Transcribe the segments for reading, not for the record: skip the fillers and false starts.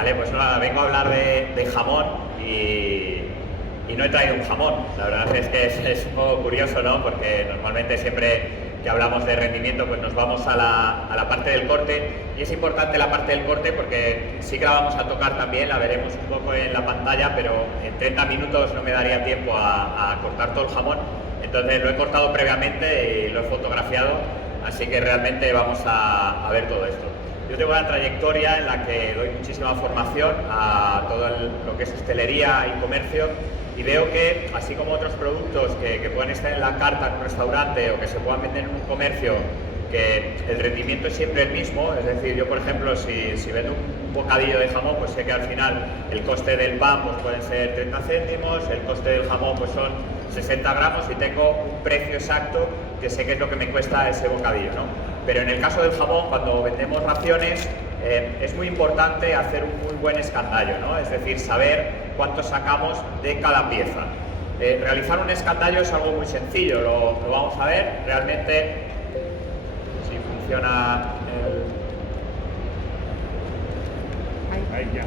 Vale, pues nada, vengo a hablar de jamón y no he traído un jamón. La verdad es que es un poco curioso, ¿no? Porque normalmente siempre que hablamos de rendimiento pues nos vamos a la parte del corte, y es importante la parte del corte porque sí que la vamos a tocar también, la veremos un poco en la pantalla, pero en 30 minutos no me daría tiempo a cortar todo el jamón. Entonces lo he cortado previamente y lo he fotografiado, así que realmente vamos a ver todo esto. Yo tengo una trayectoria en la que doy muchísima formación a todo lo que es hostelería y comercio, y veo que, así como otros productos que pueden estar en la carta en un restaurante o que se puedan vender en un comercio, que el rendimiento es siempre el mismo. Es decir, yo por ejemplo, si vendo un bocadillo de jamón, pues sé que al final el coste del pan pues pueden ser 30 céntimos, el coste del jamón pues son 60 gramos y tengo un precio exacto que sé que es lo que me cuesta ese bocadillo, ¿no? Pero en el caso del jamón, cuando vendemos raciones, es muy importante hacer un muy buen escandallo, ¿no? Es decir, saber cuánto sacamos de cada pieza. Realizar un escandallo es algo muy sencillo, lo vamos a ver. Realmente, si funciona Ahí ya.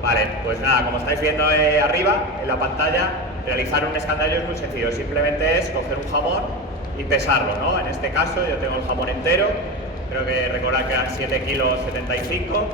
Vale, pues nada, como estáis viendo arriba en la pantalla, realizar un escandallo es muy sencillo. Simplemente es coger un jamón y pesarlo, ¿no? En este caso yo tengo el jamón entero, creo que recordar que eran 7 kilos 75.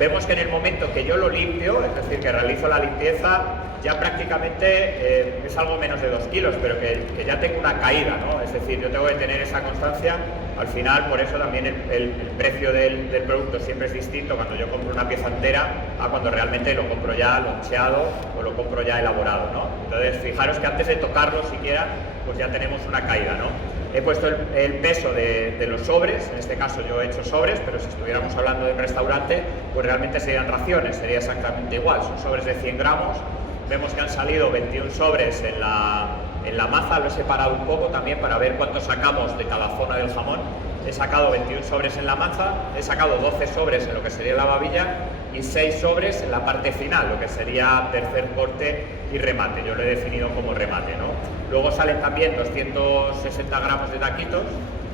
Vemos que en el momento que yo lo limpio, es decir, que realizo la limpieza, ya prácticamente es algo menos de 2 kilos, pero que ya tengo una caída, ¿no? Es decir, yo tengo que tener esa constancia. Al final, por eso también el precio del producto siempre es distinto cuando yo compro una pieza entera a cuando realmente lo compro ya loncheado o lo compro ya elaborado, ¿no? Entonces, fijaros que antes de tocarlo siquiera, pues ya tenemos una caída, ¿no? He puesto el peso de los sobres. En este caso yo he hecho sobres, pero si estuviéramos hablando de un restaurante, pues realmente serían raciones, sería exactamente igual. Son sobres de 100 gramos. Vemos que han salido 21 sobres en la maza. Lo he separado un poco también para ver cuánto sacamos de cada zona del jamón. He sacado 21 sobres en la maza, he sacado 12 sobres en lo que sería la babilla y 6 sobres en la parte final, lo que sería tercer corte y remate. Yo lo he definido como remate, ¿no? Luego salen también 260 gramos de taquitos,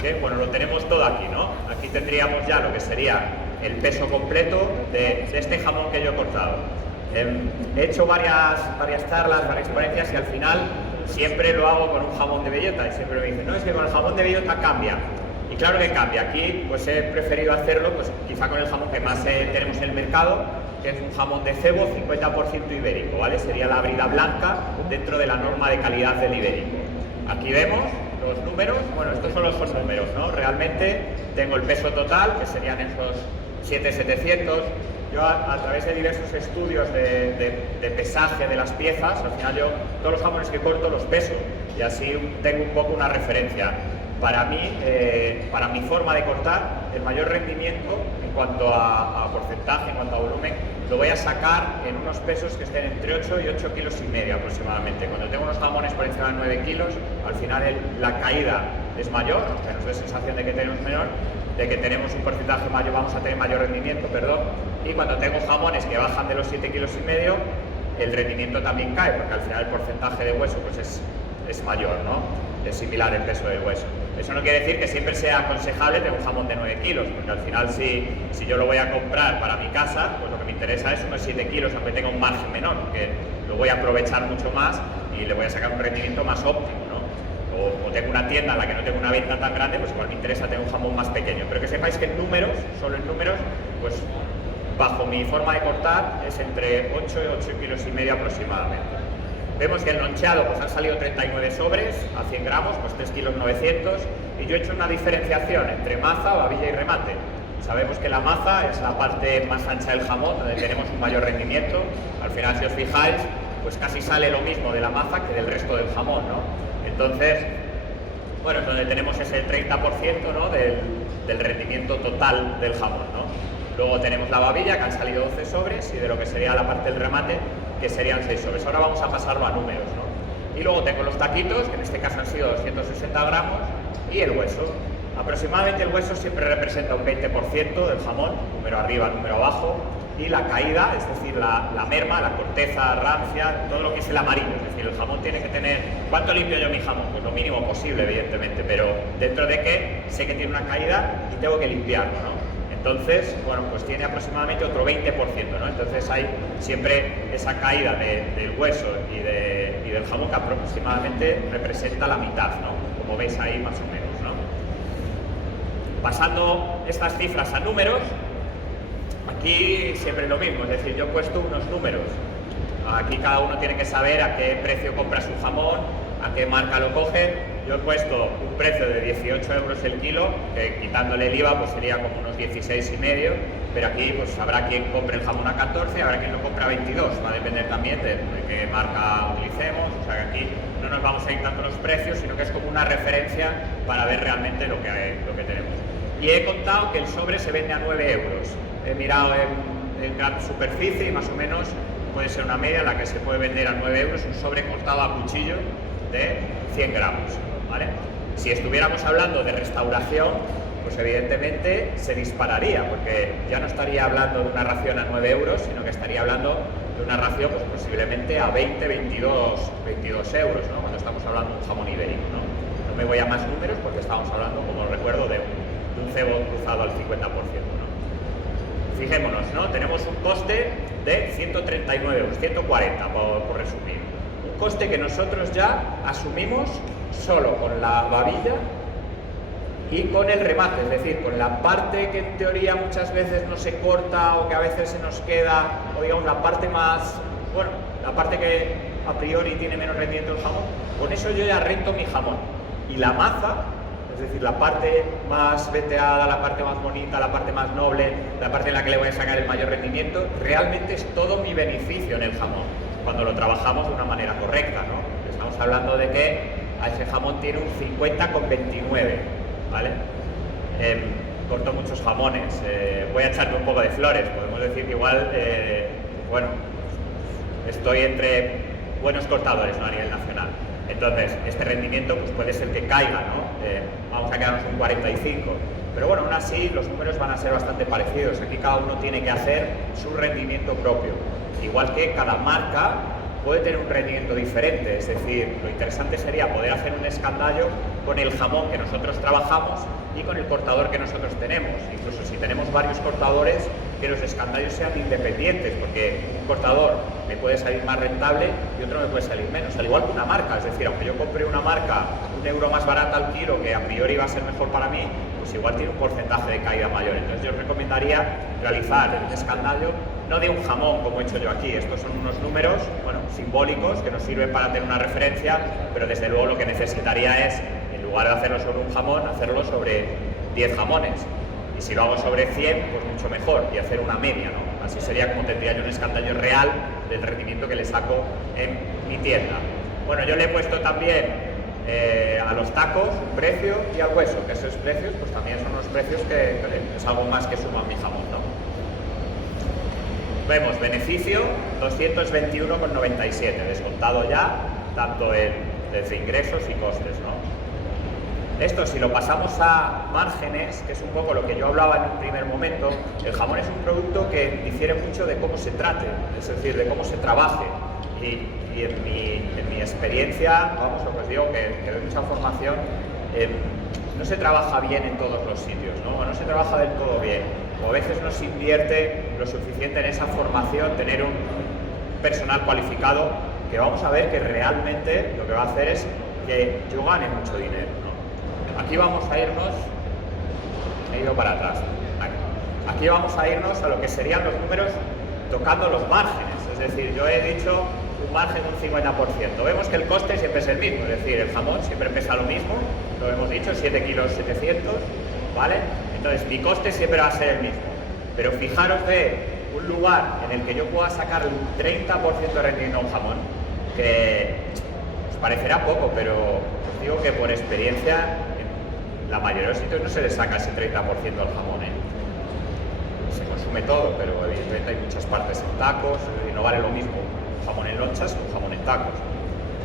que bueno, lo tenemos todo aquí, ¿no? Aquí tendríamos ya lo que sería el peso completo de este jamón que yo he cortado. He hecho varias charlas, varias ponencias, y al final siempre lo hago con un jamón de bellota, y siempre me dicen, no, es que con el jamón de bellota cambia. Y claro que cambia. Aquí pues he preferido hacerlo pues quizá con el jamón que más tenemos en el mercado, que es un jamón de cebo 50% ibérico, ¿vale? Sería la brida blanca dentro de la norma de calidad del ibérico. Aquí vemos los números. Bueno, estos son los números, ¿no? Realmente tengo el peso total, que serían esos 7.700. Yo a través de diversos estudios de pesaje de las piezas, al final yo todos los jamones que corto los peso, y así tengo un poco una referencia. Para mí, para mi forma de cortar, el mayor rendimiento en cuanto a porcentaje, en cuanto a volumen, lo voy a sacar en unos pesos que estén entre 8 y 8 kilos y medio aproximadamente. Cuando tengo unos jamones por encima de 9 kilos, al final la caída es mayor, aunque nos dé sensación de que tenemos menor, de que tenemos un porcentaje mayor, vamos a tener mayor rendimiento, perdón. Y cuando tengo jamones que bajan de los 7 kilos y medio, el rendimiento también cae, porque al final el porcentaje de hueso pues es mayor, ¿no? Es similar el peso del hueso. Eso no quiere decir que siempre sea aconsejable tener un jamón de 9 kilos, porque al final si yo lo voy a comprar para mi casa, pues lo que me interesa es unos 7 kilos, aunque tenga un margen menor, porque lo voy a aprovechar mucho más y le voy a sacar un rendimiento más óptimo, ¿no? O tengo una tienda en la que no tengo una venta tan grande, pues igual me interesa tener un jamón más pequeño. Pero que sepáis que en números, solo en números, pues bajo mi forma de cortar es entre 8 y 8 kilos y medio aproximadamente. Vemos que el loncheado pues han salido 39 sobres a 100 gramos, pues 3 kilos 900, y yo he hecho una diferenciación entre maza, babilla y remate. Sabemos que la maza es la parte más ancha del jamón, donde tenemos un mayor rendimiento. Al final, si os fijáis, pues casi sale lo mismo de la maza que del resto del jamón, ¿no? Entonces, bueno, es donde tenemos ese 30%, ¿no? del rendimiento total del jamón, ¿no? Luego tenemos la babilla, que han salido 12 sobres, y de lo que sería la parte del remate, que serían 6 sobres. Ahora vamos a pasarlo a números, ¿no? Y luego tengo los taquitos, que en este caso han sido 260 gramos, y el hueso. Aproximadamente el hueso siempre representa un 20% del jamón, número arriba, número abajo, y la caída, es decir, la merma, la corteza rancia, todo lo que es el amarillo. Es decir, el jamón tiene que tener... ¿Cuánto limpio yo mi jamón? Pues lo mínimo posible, evidentemente, pero dentro de que sé que tiene una caída y tengo que limpiarlo, ¿no? Entonces, bueno, pues tiene aproximadamente otro 20%, ¿no? Entonces hay siempre esa caída del hueso y del jamón que aproximadamente representa la mitad, ¿no? Como veis ahí más o menos, ¿no? Pasando estas cifras a números, aquí siempre lo mismo, es decir, yo he puesto unos números. Aquí cada uno tiene que saber a qué precio compra su jamón, a qué marca lo coge. Yo he puesto un precio de 18 euros el kilo, que quitándole el IVA pues sería como unos 16,5, pero aquí pues habrá quien compre el jamón a 14, habrá quien lo compre a 22, va a depender también de qué marca utilicemos, o sea que aquí no nos vamos a ir tanto los precios, sino que es como una referencia para ver realmente lo que tenemos. Y he contado que el sobre se vende a 9 euros, he mirado en gran superficie y más o menos puede ser una media en la que se puede vender a 9 euros un sobre cortado a cuchillo de 100 gramos. ¿Vale? Si estuviéramos hablando de restauración, pues evidentemente se dispararía, porque ya no estaría hablando de una ración a 9 euros, sino que estaría hablando de una ración pues, posiblemente a 20, 22 euros, ¿no? Cuando estamos hablando de un jamón ibérico, ¿no? No me voy a más números porque estamos hablando, como os recuerdo, de un cebo cruzado al 50%, ¿no? Fijémonos, ¿no? Tenemos un coste de 139 euros, 140 por resumir. Un coste que nosotros ya asumimos solo con la babilla y con el remate, es decir, con la parte que en teoría muchas veces no se corta o que a veces se nos queda, o digamos la parte más, bueno, la parte que a priori tiene menos rendimiento del jamón, con eso yo ya rento mi jamón. Y la maza, es decir, la parte más veteada, la parte más bonita, la parte más noble, la parte en la que le voy a sacar el mayor rendimiento, realmente es todo mi beneficio en el jamón, cuando lo trabajamos de una manera correcta, ¿no? Estamos hablando de que a ese jamón tiene un 50,29, ¿vale? Corto muchos jamones, voy a echarme un poco de flores, podemos decir que igual, bueno, estoy entre buenos cortadores, ¿no? A nivel nacional. Entonces, este rendimiento pues puede ser que caiga, ¿no? Vamos a quedarnos un 45, pero bueno, aún así los números van a ser bastante parecidos. Aquí cada uno tiene que hacer su rendimiento propio, igual que cada marca puede tener un rendimiento diferente, es decir, lo interesante sería poder hacer un escandallo con el jamón que nosotros trabajamos y con el cortador que nosotros tenemos. Incluso si tenemos varios cortadores, que los escandallos sean independientes, porque un cortador me puede salir más rentable y otro me puede salir menos, al igual que una marca, es decir, aunque yo compre una marca €1 más barata al kilo, que a priori va a ser mejor para mí, pues igual tiene un porcentaje de caída mayor. Entonces yo os recomendaría realizar un escandallo, no de un jamón como he hecho yo aquí, estos son unos números, bueno, simbólicos que nos sirven para tener una referencia, pero desde luego lo que necesitaría es, en lugar de hacerlo sobre un jamón, hacerlo sobre 10 jamones. Y si lo hago sobre 100, pues mucho mejor, y hacer una media, ¿no? Así sería como tendría yo un escandallo real del rendimiento que le saco en mi tienda. Bueno, yo le he puesto también a los tacos un precio y al hueso, que esos precios pues también son unos precios que es algo más que suma mi jamón, ¿no? Vemos beneficio 221,97, descontado ya tanto desde ingresos y costes, ¿no? Esto, si lo pasamos a márgenes, que es un poco lo que yo hablaba en un primer momento, el jamón es un producto que difiere mucho de cómo se trate, es decir, de cómo se trabaje. Y en mi experiencia, vamos, os digo que doy mucha formación, no se trabaja bien en todos los sitios, ¿no? No se trabaja del todo bien, o a veces no se invierte lo suficiente en esa formación, tener un personal cualificado, que vamos a ver que realmente lo que va a hacer es que yo gane mucho dinero, ¿no? Aquí vamos a irnos, he ido para atrás, aquí vamos a irnos a lo que serían los números tocando los márgenes, es decir, yo he dicho un margen de un 50%, vemos que el coste siempre es el mismo, es decir, el jamón siempre pesa lo mismo, lo hemos dicho, 7 kilos 700, ¿vale? Entonces mi coste siempre va a ser el mismo, pero fijaros de un lugar en el que yo pueda sacar un 30% de rendimiento a un jamón, que os parecerá poco, pero os digo que por experiencia en la mayoría de los sitios no se le saca ese 30% al jamón, ¿eh? Se consume todo, pero evidentemente hay muchas partes en tacos y no vale lo mismo un jamón en lonchas que un jamón en tacos.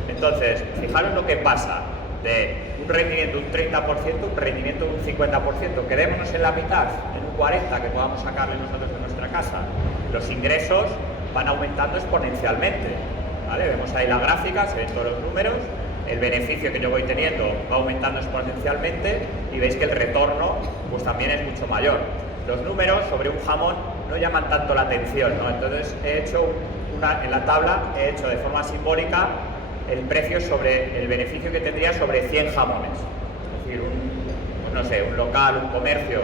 Entonces, fijaros lo que pasa de un rendimiento de un 30%, un rendimiento de un 50%, quedémonos en la mitad, en un 40% que podamos sacarle nosotros de nuestra casa. Los ingresos van aumentando exponencialmente, ¿vale? Vemos ahí la gráfica, se ven todos los números, el beneficio que yo voy teniendo va aumentando exponencialmente y veis que el retorno pues también es mucho mayor. los números sobre un jamón no llaman tanto la atención, ¿no? Entonces he hecho en la tabla, he hecho de forma simbólica el precio sobre el beneficio que tendría sobre 100 jamones. Es decir, pues no sé, un local, un comercio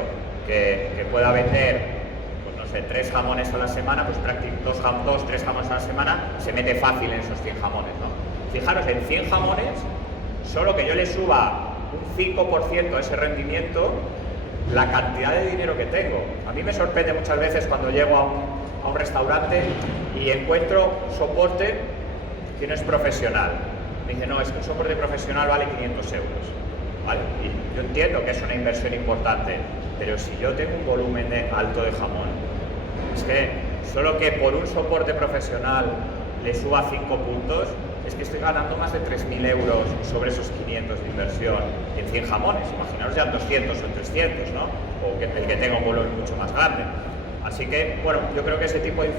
que pueda vender, pues no sé, 3 jamones a la semana, pues prácticamente 3 jamones a la semana, se mete fácil en esos 100 jamones, ¿no? Fijaros, en 100 jamones, solo que yo le suba un 5% a ese rendimiento, la cantidad de dinero que tengo. A mí me sorprende muchas veces cuando llego a un restaurante y encuentro un soporte que no es profesional. Me dice, no, es que un soporte profesional vale 500 euros. ¿Vale? Y yo entiendo que es una inversión importante, pero si yo tengo un volumen alto de jamón, es que solo que por un soporte profesional le suba 5 puntos, es que estoy ganando más de 3.000 euros sobre esos 500 de inversión en 100 jamones. Imaginaos ya 200 o 300, ¿no? O que el que tenga un volumen mucho más grande. Así que, bueno, yo creo que ese tipo de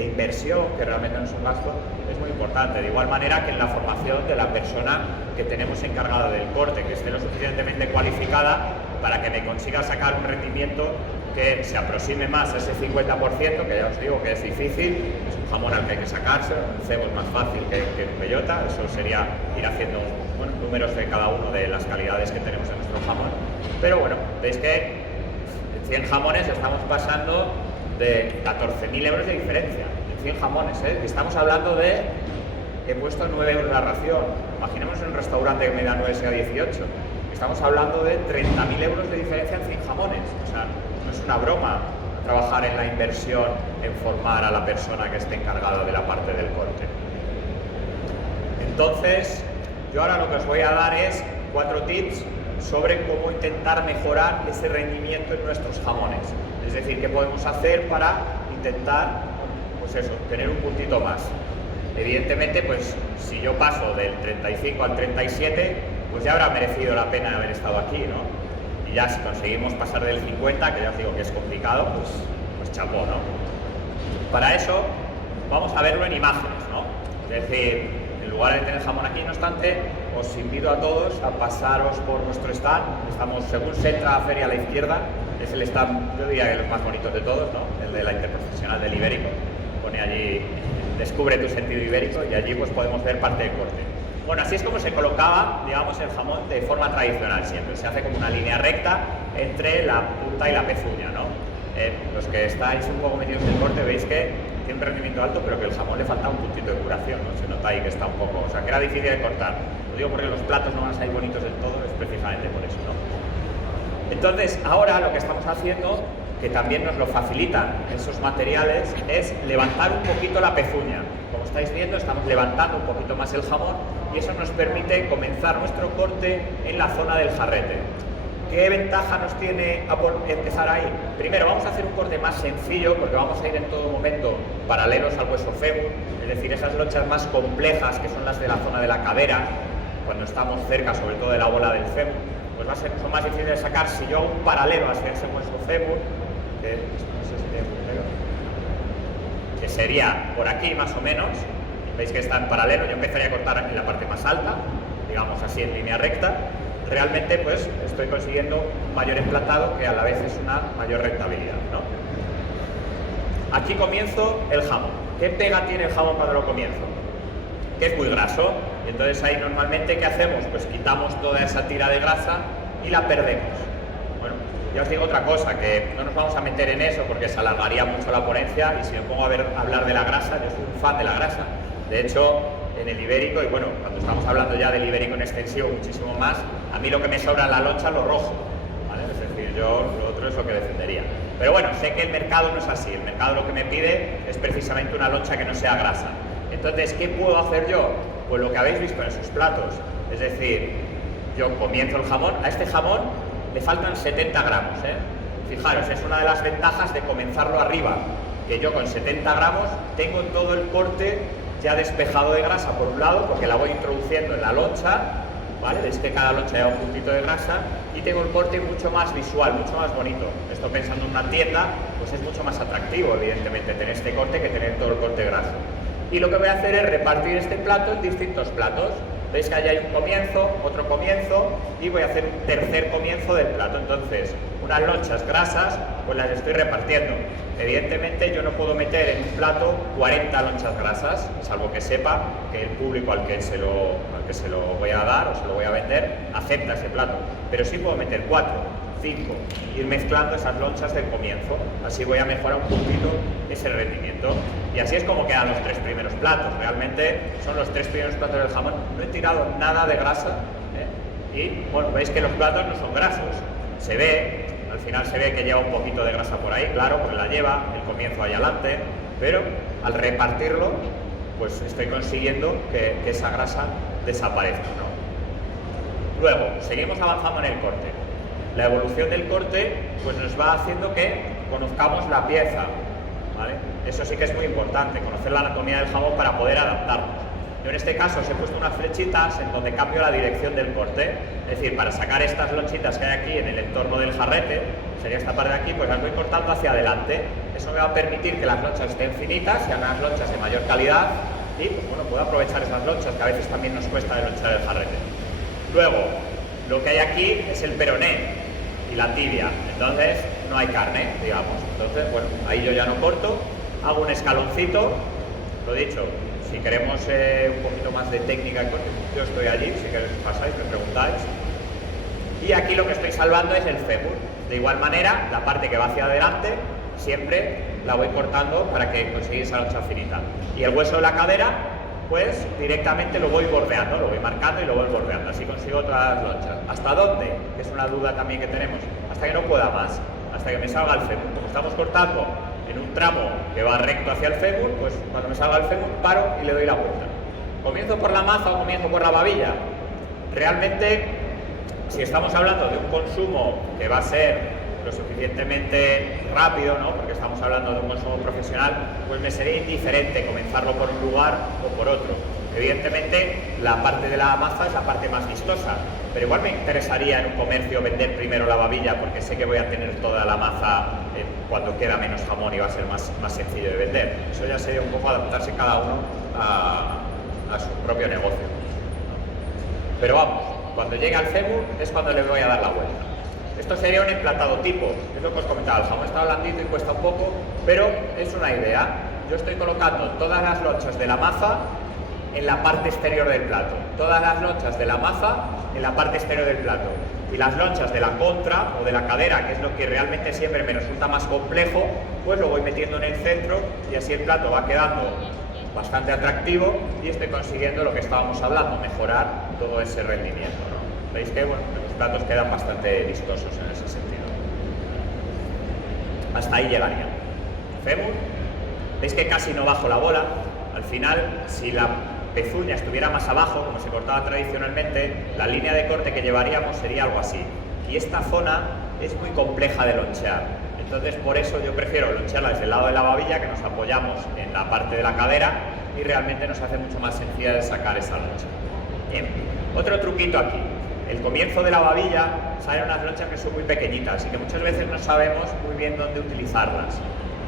inversión, que realmente no es un gasto, es muy importante. De igual manera que en la formación de la persona que tenemos encargada del corte, que esté lo suficientemente cualificada para que me consiga sacar un rendimiento que se aproxime más a ese 50%, que ya os digo que es difícil, es un jamón al que hay que sacárselo, un cebo es más fácil que un bellota, eso sería ir haciendo números de cada uno de las calidades que tenemos en nuestro jamón. Pero bueno, veis que en 100 jamones estamos pasando de 14.000 euros de diferencia, en 100 jamones, ¿eh? Estamos hablando de, he puesto 9 euros la ración, imaginemos en un restaurante que me da 9, sea 18, estamos hablando de 30.000 euros de diferencia en 100 jamones, o sea, no es una broma trabajar en la inversión, en formar a la persona que esté encargada de la parte del corte. Entonces, yo ahora lo que os voy a dar es 4 tips sobre cómo intentar mejorar ese rendimiento en nuestros jamones. Es decir, qué podemos hacer para intentar, pues eso, tener un puntito más. Evidentemente, pues si yo paso del 35 al 37, pues ya habrá merecido la pena haber estado aquí, ¿no? Y ya si conseguimos pasar del 50, que ya os digo que es complicado, pues chapó, ¿no? Para eso vamos a verlo en imágenes, ¿no? Es decir, en lugar de tener jamón aquí, no obstante, os invito a todos a pasaros por nuestro stand. Estamos, según se entra a Feria a la izquierda, es el stand, yo diría que los más bonitos de todos, ¿no? El de la Interprofesional del Ibérico. Pone allí, descubre tu sentido ibérico, y allí pues podemos ver parte del corte. Bueno, así es como se colocaba, digamos, el jamón de forma tradicional siempre. Se hace como una línea recta entre la punta y la pezuña, ¿no? Los que estáis un poco metidos en el corte veis que tiene un rendimiento alto, pero que el jamón le falta un puntito de curación, ¿no? Se nota ahí que está un poco, o sea, que era difícil de cortar. Lo digo porque los platos no van a salir bonitos del todo, es precisamente por eso, ¿no? Entonces, ahora lo que estamos haciendo, que también nos lo facilitan esos materiales, es levantar un poquito la pezuña. Como estáis viendo, estamos levantando un poquito más el jamón y eso nos permite comenzar nuestro corte en la zona del jarrete. ¿Qué ventaja nos tiene empezar ahí? Primero, vamos a hacer un corte más sencillo porque vamos a ir en todo momento paralelos al hueso fémur, es decir, esas lonchas más complejas que son las de la zona de la cadera, cuando estamos cerca sobre todo de la bola del fémur, pues son más difíciles de sacar. Si yo hago un paralelo hacia ese hueso fémur, que sería por aquí más o menos, veis que está en paralelo, yo empezaría a cortar en la parte más alta, digamos así en línea recta. Realmente pues estoy consiguiendo un mayor emplatado que a la vez es una mayor rentabilidad, ¿no? Aquí comienzo el jamón. ¿Qué pega tiene el jamón cuando lo comienzo? Que es muy graso, y entonces ahí normalmente ¿qué hacemos? Pues quitamos toda esa tira de grasa y la perdemos. Bueno, ya os digo otra cosa, que no nos vamos a meter en eso porque se alargaría mucho la ponencia, y si me pongo a hablar de la grasa, yo soy un fan de la grasa. De hecho, en el ibérico, y bueno, cuando estamos hablando ya del ibérico en extensión muchísimo más, a mí lo que me sobra en la loncha es lo rojo, ¿vale? Es decir, yo lo otro es lo que defendería. Pero bueno, sé que el mercado no es así, el mercado lo que me pide es precisamente una loncha que no sea grasa. Entonces, ¿qué puedo hacer yo? Pues lo que habéis visto en sus platos, es decir, yo comienzo el jamón, a este jamón le faltan 70 gramos, ¿eh? Fijaros, es una de las ventajas de comenzarlo arriba, que yo con 70 gramos tengo todo el corte ya despejado de grasa por un lado, porque la voy introduciendo en la loncha, ¿vale? Veis que cada loncha lleva un puntito de grasa, y tengo el corte mucho más visual, mucho más bonito. Esto pensando en una tienda, pues es mucho más atractivo, evidentemente, tener este corte que tener todo el corte graso. Y lo que voy a hacer es repartir este plato en distintos platos. Veis que allí hay un comienzo, otro comienzo, y voy a hacer un tercer comienzo del plato. Entonces, unas lonchas grasas, pues las estoy repartiendo. Evidentemente yo no puedo meter en un plato 40 lonchas grasas, salvo que sepa que el público al que se lo voy a dar o se lo voy a vender acepta ese plato, pero sí puedo meter 4, 5, ir mezclando esas lonchas del comienzo, así voy a mejorar un poquito ese rendimiento. Y así es como quedan los 3 primeros platos. Realmente son los 3 primeros platos del jamón, no he tirado nada de grasa, y bueno, veis que los platos no son grasos, se ve, al final se ve que lleva un poquito de grasa por ahí, claro, porque la lleva, el comienzo ahí adelante, pero al repartirlo, pues estoy consiguiendo que esa grasa desaparezca, ¿no? Luego, seguimos avanzando en el corte. La evolución del corte pues nos va haciendo que conozcamos la pieza, ¿vale? Eso sí que es muy importante, conocer la anatomía del jamón para poder adaptarnos. Yo en este caso os he puesto unas flechitas en donde cambio la dirección del corte, es decir, para sacar estas lonchitas que hay aquí en el entorno del jarrete, sería esta parte de aquí, pues las voy cortando hacia adelante. Eso me va a permitir que las lonchas estén finitas, sean unas lonchas de mayor calidad y pues bueno, puedo aprovechar esas lonchas que a veces también nos cuesta de lonchar el jarrete. Luego, lo que hay aquí es el peroné y la tibia, entonces no hay carne, digamos. Entonces, bueno, ahí yo ya no corto, hago un escaloncito, lo dicho. Si queremos un poquito más de técnica, yo estoy allí, si queréis pasáis, me preguntáis. Y aquí lo que estoy salvando es el fémur. De igual manera, la parte que va hacia adelante, siempre la voy cortando para que consigáis esa loncha finita. Y el hueso de la cadera, pues directamente lo voy bordeando, lo voy marcando y lo voy bordeando. Así consigo todas las lonchas. ¿Hasta dónde? Que es una duda también que tenemos. Hasta que no pueda más, hasta que me salga el fémur. Como estamos cortando en un tramo que va recto hacia el fémur, pues cuando me salga el fémur paro y le doy la vuelta. ¿Comienzo por la maza o comienzo por la babilla? Realmente, si estamos hablando de un consumo que va a ser lo suficientemente rápido, ¿no? Porque estamos hablando de un consumo profesional, pues me sería indiferente comenzarlo por un lugar o por otro. Evidentemente, la parte de la maza es la parte más vistosa, pero igual me interesaría en un comercio vender primero la babilla porque sé que voy a tener toda la maza cuando queda menos jamón y va a ser más sencillo de vender. Eso ya sería un poco adaptarse cada uno a su propio negocio. Pero vamos, cuando llegue al fémur es cuando le voy a dar la vuelta. Esto sería un emplatado tipo, es lo que os comentaba, el jamón está blandito y cuesta un poco, pero es una idea. Yo estoy colocando todas las lonchas de la maza en la parte exterior del plato, todas las lonchas de la maza en la parte exterior del plato, y las lonchas de la contra o de la cadera, que es lo que realmente siempre me resulta más complejo, pues lo voy metiendo en el centro y así el plato va quedando bastante atractivo y estoy consiguiendo lo que estábamos hablando, mejorar todo ese rendimiento, ¿no? Veis que bueno, los platos quedan bastante vistosos en ese sentido. Hasta ahí llegaría. Fémur, veis que casi no bajo la bola. Al final, si la pezuña estuviera más abajo, como se cortaba tradicionalmente, la línea de corte que llevaríamos sería algo así. Y esta zona es muy compleja de lonchear. Entonces, por eso yo prefiero loncharla desde el lado de la babilla, que nos apoyamos en la parte de la cadera y realmente nos hace mucho más sencilla de sacar esa loncha. Bien, otro truquito aquí. El comienzo de la babilla salen unas lonchas que son muy pequeñitas y que muchas veces no sabemos muy bien dónde utilizarlas.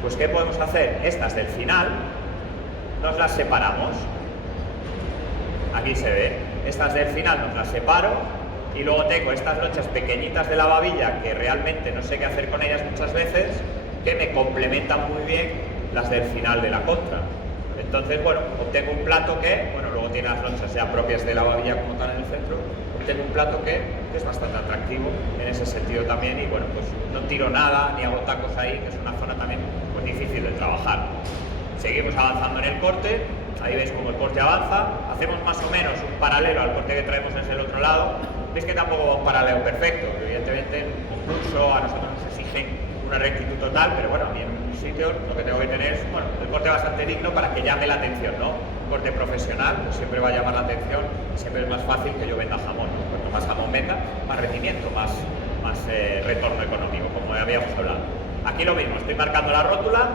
Pues, ¿qué podemos hacer? Estas del final nos las separamos. Aquí se ve, estas del final nos las separo y luego tengo estas lonchas pequeñitas de la babilla que realmente no sé qué hacer con ellas muchas veces, que me complementan muy bien las del final de la contra. Entonces, bueno, obtengo un plato que, bueno, luego tiene las lonchas ya propias de la babilla como tal en el centro, obtengo un plato que es bastante atractivo en ese sentido también y bueno, pues no tiro nada ni hago tacos ahí, que es una zona también pues difícil de trabajar. Seguimos avanzando en el corte, ahí veis cómo el corte avanza, hacemos más o menos un paralelo al corte que traemos desde el otro lado. Veis que tampoco va un paralelo perfecto, evidentemente incluso a nosotros nos exigen una rectitud total, pero bueno, a mí en un sitio lo que tengo que tener es, bueno, el corte bastante digno para que llame la atención, ¿no? Un corte profesional pues siempre va a llamar la atención, siempre es más fácil que yo venda jamón, ¿no? Cuanto más jamón venda, más rendimiento, más retorno económico, como habíamos hablado. Aquí lo mismo, estoy marcando la rótula,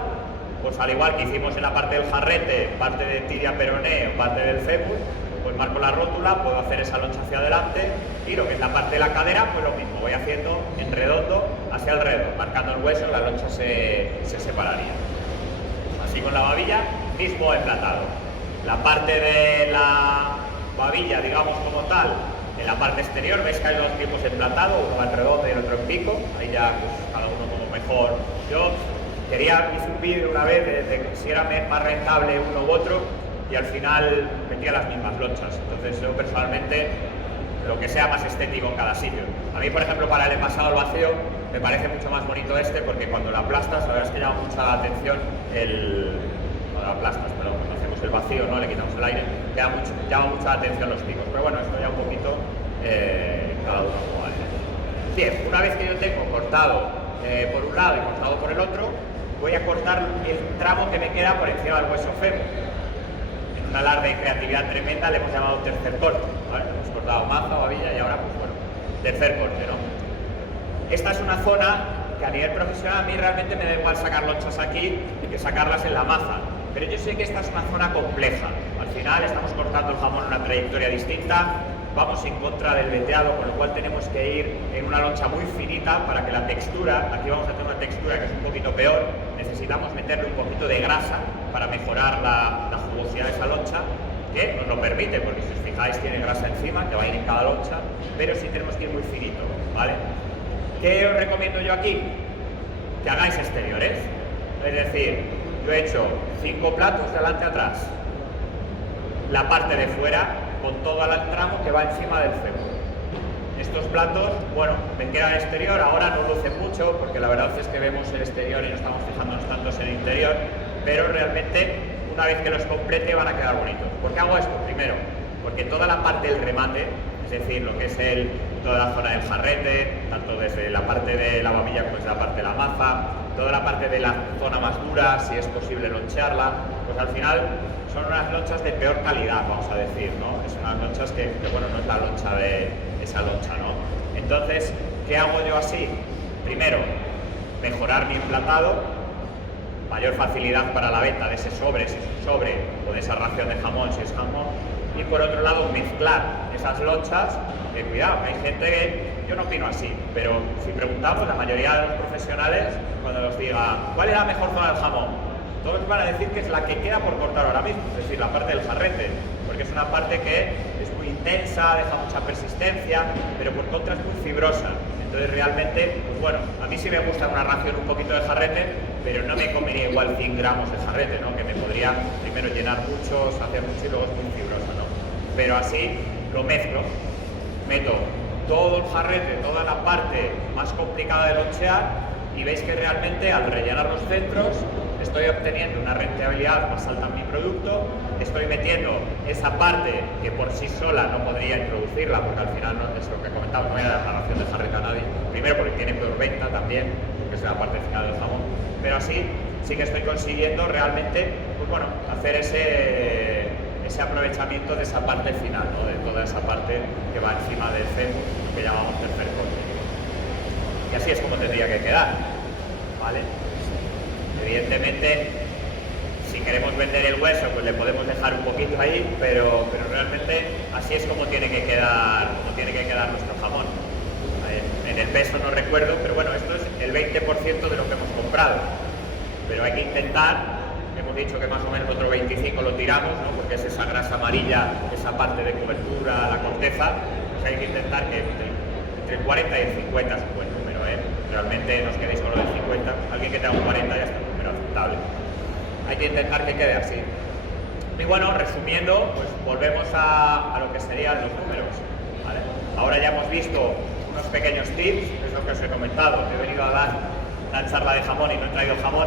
pues al igual que hicimos en la parte del jarrete, parte de tibia peroné o parte del fémur, pues marco la rótula, puedo hacer esa loncha hacia adelante y lo que es la parte de la cadera, pues lo mismo, voy haciendo en redondo hacia alrededor, marcando el hueso, la loncha se separaría. Así con la babilla, mismo emplatado. La parte de la babilla, digamos como tal, En la parte exterior veis que hay dos tipos de emplatado, uno en redondo y el otro en pico, ahí ya pues, cada uno como mejor. Yo hice un vídeo una vez de si era más rentable uno u otro y al final metía las mismas lonchas. Entonces yo personalmente lo que sea más estético en cada sitio. A mí, por ejemplo, para el envasado al vacío me parece mucho más bonito este porque cuando lo aplastas, la verdad es que llama mucha la atención cuando lo aplastas, pero cuando hacemos el vacío, ¿no? Le quitamos el aire, llama mucha la atención los picos. Pero bueno, esto ya un poquito cada uno. ¿Vale? Bien, una vez que yo tengo cortado por un lado y cortado por el otro, voy a cortar el tramo que me queda por encima del hueso fémur. En un alarde de creatividad tremenda le hemos llamado tercer corte, ¿vale? Hemos cortado maza, babilla y ahora, pues bueno, tercer corte, ¿no? Esta es una zona que a nivel profesional a mí realmente me da igual sacar lonchas aquí que sacarlas en la maza, pero yo sé que esta es una zona compleja. Al final estamos cortando el jamón en una trayectoria distinta, vamos en contra del veteado, con lo cual tenemos que ir en una loncha muy finita para que la textura, aquí vamos a tener una textura que es un poquito peor, necesitamos meterle un poquito de grasa para mejorar la jugosidad de esa loncha, que nos lo permite, porque si os fijáis tiene grasa encima, que va a ir en cada loncha, pero sí tenemos que ir muy finito, ¿vale? ¿Qué os recomiendo yo aquí? Que hagáis exteriores, es decir, yo he hecho 5 platos de adelante a atrás, la parte de fuera con todo el tramo que va encima del fémur. Estos platos, bueno, me quedan exterior, ahora no lucen mucho porque la verdad es que vemos el exterior y no estamos fijándonos tanto en el interior, pero realmente una vez que los complete van a quedar bonitos. ¿Por qué hago esto? Primero, porque toda la parte del remate, es decir, lo que es toda la zona del jarrete, tanto desde la parte de la babilla como desde la parte de la maza, toda la parte de la zona más dura, si es posible loncharla, pues al final son unas lonchas de peor calidad, vamos a decir, ¿no? Es unas lonchas que bueno, no es la loncha de esa loncha, ¿no? Entonces, ¿qué hago yo así? Primero, mejorar mi emplatado, mayor facilidad para la venta de ese sobre, si es un sobre, o de esa ración de jamón, si es jamón, y por otro lado, mezclar esas lonchas, que cuidado, hay gente que, yo no opino así, pero si preguntamos, la mayoría de los profesionales, cuando nos diga, ¿cuál es la mejor zona del jamón? Todos van a decir que es la que queda por cortar ahora mismo, es decir, la parte del jarrete, porque es una parte que es muy intensa, deja mucha persistencia, pero por contra es muy fibrosa. Entonces realmente, pues bueno, a mí sí me gusta una ración un poquito de jarrete, pero no me comería igual 100 gramos de jarrete, ¿no? Que me podría primero llenar mucho, saciar mucho y luego es muy fibrosa, ¿no? Pero así lo mezclo, meto todo el jarrete, toda la parte más complicada de lonchear y veis que realmente al rellenar los centros estoy obteniendo una rentabilidad más alta en mi producto, estoy metiendo esa parte que por sí sola no podría introducirla, porque al final no, es lo que comentaba, no voy a dar una ración de jarrete a nadie, primero porque tiene peor venta también, que es la parte final del jamón, pero así sí que estoy consiguiendo realmente, pues bueno, hacer ese aprovechamiento de esa parte final, ¿no? De toda esa parte que va encima del fémur, que llamamos tercer corte. Y así es como tendría que quedar, ¿vale? Evidentemente, si queremos vender el hueso, pues le podemos dejar un poquito ahí, pero realmente así es como tiene que quedar nuestro jamón. En el peso no recuerdo, pero bueno, esto es el 20% de lo que hemos comprado. Pero hay que intentar, hemos dicho que más o menos otro 25 lo tiramos, ¿no? Porque es esa grasa amarilla, esa parte de cobertura, la corteza, pues hay que intentar que entre el 40 y el 50 es un buen número, ¿eh? Realmente no os quedéis con lo del 50, alguien que tenga un 40 ya está un número aceptable. Hay que intentar que quede así. Y bueno, resumiendo, pues volvemos a lo que serían los números, ¿vale? Ahora ya hemos visto unos pequeños tips, es lo que os he comentado. He venido a dar la charla de jamón y no he traído jamón,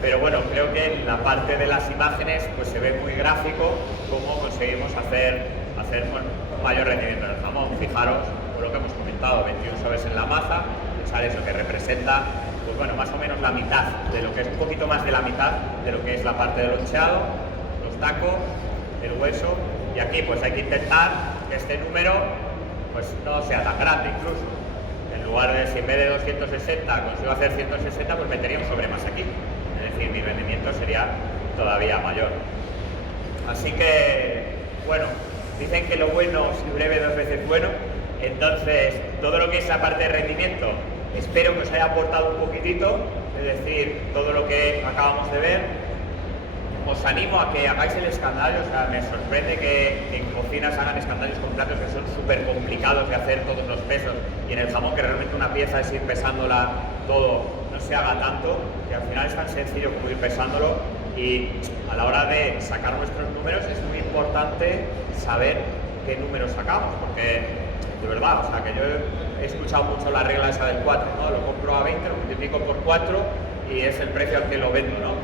pero bueno, creo que en la parte de las imágenes pues se ve muy gráfico cómo conseguimos hacer bueno, un mayor rendimiento en el jamón. Fijaros por lo que hemos comentado, 21 sobres en la maza, echar eso que representa pues bueno, más o menos la mitad de lo que es, un poquito más de la mitad de lo que es la parte del loncheado, los tacos, el hueso, y aquí pues hay que intentar que este número pues no sea tan grande incluso. En lugar de, si en vez de 260 consigo hacer 160, pues metería un sobre más aquí. Es decir, mi rendimiento sería todavía mayor. Así que, bueno, dicen que lo bueno si breve 2 veces bueno. Entonces, todo lo que es la parte de rendimiento, espero que os haya aportado un poquitito, es decir, todo lo que acabamos de ver. os animo a que hagáis el escandallo. O sea, me sorprende que en cocinas hagan escandallos con platos que son súper complicados de hacer todos los pesos, y en el jamón, que realmente una pieza es ir pesándola todo, no se haga tanto, que al final es tan sencillo como ir pesándolo. Y a la hora de sacar nuestros números es muy importante saber qué números sacamos, porque de verdad, o sea, que yo he escuchado mucho la regla esa del 4, ¿no? Lo compro a 20, lo multiplico por 4 y es el precio al que lo vendo, ¿no?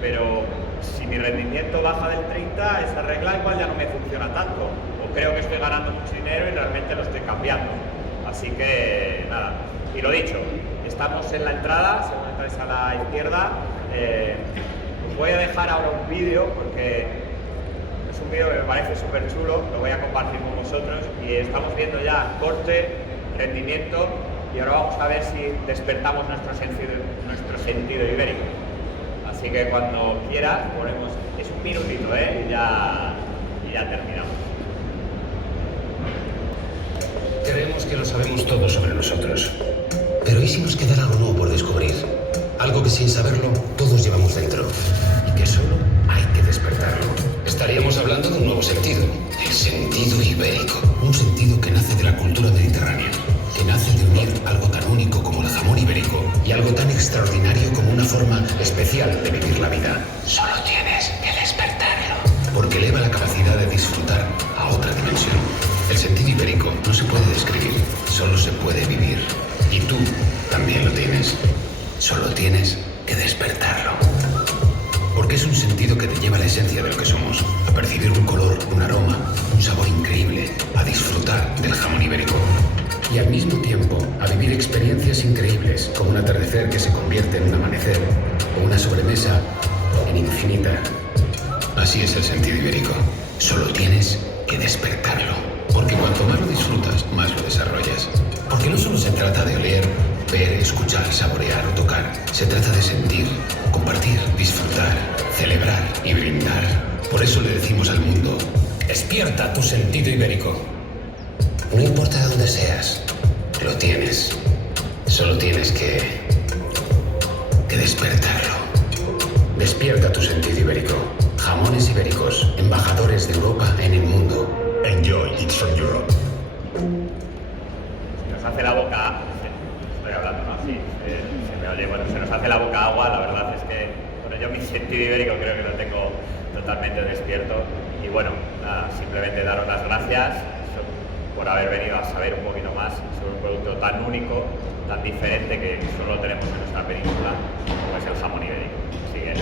Pero si mi rendimiento baja del 30, esa regla igual ya no me funciona tanto, o creo que estoy ganando mucho dinero y realmente lo estoy cambiando. Así que nada, y lo dicho, estamos en la entrada, si entráis a la izquierda. Os voy a dejar ahora un vídeo, porque es un vídeo que me parece súper chulo, lo voy a compartir con vosotros, y estamos viendo ya corte, rendimiento, y ahora vamos a ver si despertamos nuestro sentido ibérico. Así que cuando quieras ponemos, es un minutito, y ya terminamos. Creemos que lo sabemos todo sobre nosotros. Pero ¿y si nos quedara algo nuevo por descubrir? Algo que sin saberlo todos llevamos dentro y que solo hay que despertarlo. Estaríamos hablando de un nuevo sentido, el sentido ibérico. Un sentido que nace de la cultura mediterránea, que nace de unir algo tan único como el jamón ibérico y algo tan extraordinario como una forma especial de vivir la vida. Solo tienes que despertarlo. Porque eleva la capacidad de disfrutar a otra dimensión. El sentido ibérico no se puede describir, solo se puede vivir. Y tú también lo tienes. Solo tienes que despertarlo. Porque es un sentido que te lleva a la esencia de lo que somos. A percibir un color, un aroma, un sabor increíble. A disfrutar del jamón ibérico. Y al mismo tiempo, a vivir experiencias increíbles, como un atardecer que se convierte en un amanecer, o una sobremesa en infinita. Así es el sentido ibérico. Solo tienes que despertarlo. Porque cuanto más lo disfrutas, más lo desarrollas. Porque no solo se trata de oler, ver, escuchar, saborear o tocar. Se trata de sentir, compartir, disfrutar, celebrar y brindar. Por eso le decimos al mundo: despierta tu sentido ibérico. No importa de dónde seas, lo tienes. Solo tienes que despertarlo. Despierta tu sentido ibérico. Jamones ibéricos, embajadores de Europa en el mundo. Enjoy, it's from Europe. Se nos hace la boca, estoy hablando, ¿no? Sí, se me oye, bueno, se nos hace la boca agua. La verdad es que, bueno, yo mi sentido ibérico creo que lo tengo totalmente despierto. Y bueno, nada, simplemente daros las gracias por haber venido a saber un poquito más sobre un producto tan único, tan diferente, que solo tenemos en nuestra península, como es el jamón ibérico. Así que